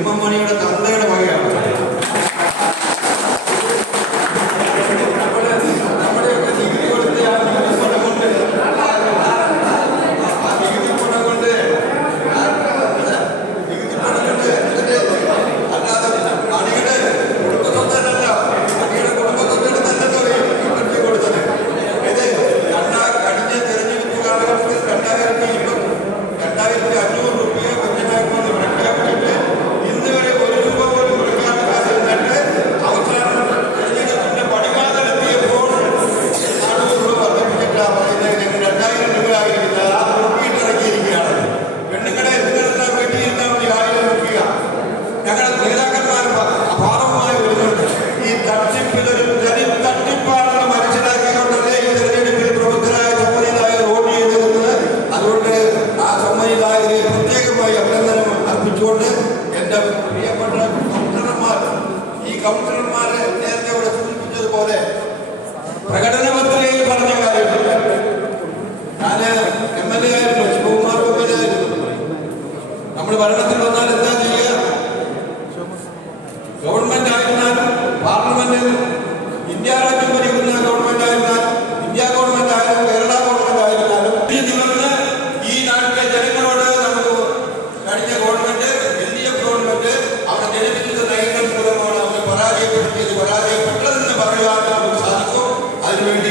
M മണിയുടെ തന്തയുടെ വകയാണ്. നമ്മുടെയൊക്കെ നികുതി കൊടുത്ത ആ നികുതി പണം കൊണ്ട് അല്ലാതെ അണിയുടെ കുടുംബത്തൊന്നല്ല, അണിയുടെ കുടുംബത്തൊന്നും തന്നല്ലോ ഈ കൊടുത്തത്. ഇത് കഴിഞ്ഞ തെരഞ്ഞെടുപ്പ് കാലഘട്ടത്തിൽ 2500 രൂപയെ വ്യഞ്ജനമാക്കുമെന്ന് പ്രഖ്യാപിച്ചിട്ട് ഇന്ന് വരെ 1 രൂപ പോലും പ്രഖ്യാപിക്കാതെ നിന്നിട്ട് അവസാനം തെരഞ്ഞെടുപ്പിന്റെ പടിവാതിലെത്തിയപ്പോൾ 400 രൂപ വർദ്ധിപ്പിച്ചിട്ടാണ് പറയുന്നത്. ഞങ്ങൾ 2000 രൂപ ആയിരിക്കുന്നത് ആ നോക്കിയിട്ടിറക്കിയിരിക്കുകയാണ്. പെണ്ണുങ്ങളെ എന്തിനെല്ലാം വീട്ടിയിരുന്നാൽ മതി 1000 രൂപ. ഞങ്ങളുടെ നേതാക്കന്മാർ അപാരമായി വരുന്നുണ്ട്. ഈ തട്ടിപ്പിലൊരു തട്ടിപ്പാണെന്ന് മനസ്സിലാക്കിക്കൊണ്ടല്ലേ ഈ തെരഞ്ഞെടുപ്പിൽ പ്രബുദ്ധരായ സമ്മതിദായകർ വോട്ട് ചെയ്തതെന്ന്. അതുകൊണ്ട് ആ സമ്മതിദായകരെ പ്രത്യേകമായി അഭിനന്ദനം അർപ്പിച്ചുകൊണ്ട് എൻ്റെ പ്രിയപ്പെട്ട കൗൺസിലർമാർ, ഈ കൗൺസിലർമാരെ നേരത്തെ ഇവിടെ സൂചിപ്പിച്ചതുപോലെ പ്രകടന പത്രികയിൽ പറഞ്ഞ കാര്യം, ഞാൻ MLA ആയിരുന്നു, ശിവകുമാർ ആയിരുന്നു. നമ്മൾ ഭരണത്തിൽ വന്നാൽ എന്താ ചെയ്യുക? ഗവൺമെന്റ് ആയിരുന്നാലും പാർലമെന്റിൽ ഇന്ത്യ രാജ്യം ഭരിക്കുന്ന ഗവൺമെന്റ് ആയിരുന്നാലും ഇന്ത്യ ഗവൺമെന്റ് ആയാലും കേരള ഗവൺമെന്റ് ആയിരുന്നാലും നിവർന്ന് ഈ നാട്ടിലെ ജനങ്ങളോട് നമുക്ക് കഴിഞ്ഞ ഗവൺമെന്റ് LDF ഗവൺമെന്റ് അവിടെ ജനവിരുദ്ധ നയങ്ങൾ മൂലമാണ് അവരെ പരാജയപ്പെടുത്തിയത്. പരാജയപ്പെട്ടതെന്ന് പറയാൻ നമുക്ക് സാധിക്കും. അതിനുവേണ്ടി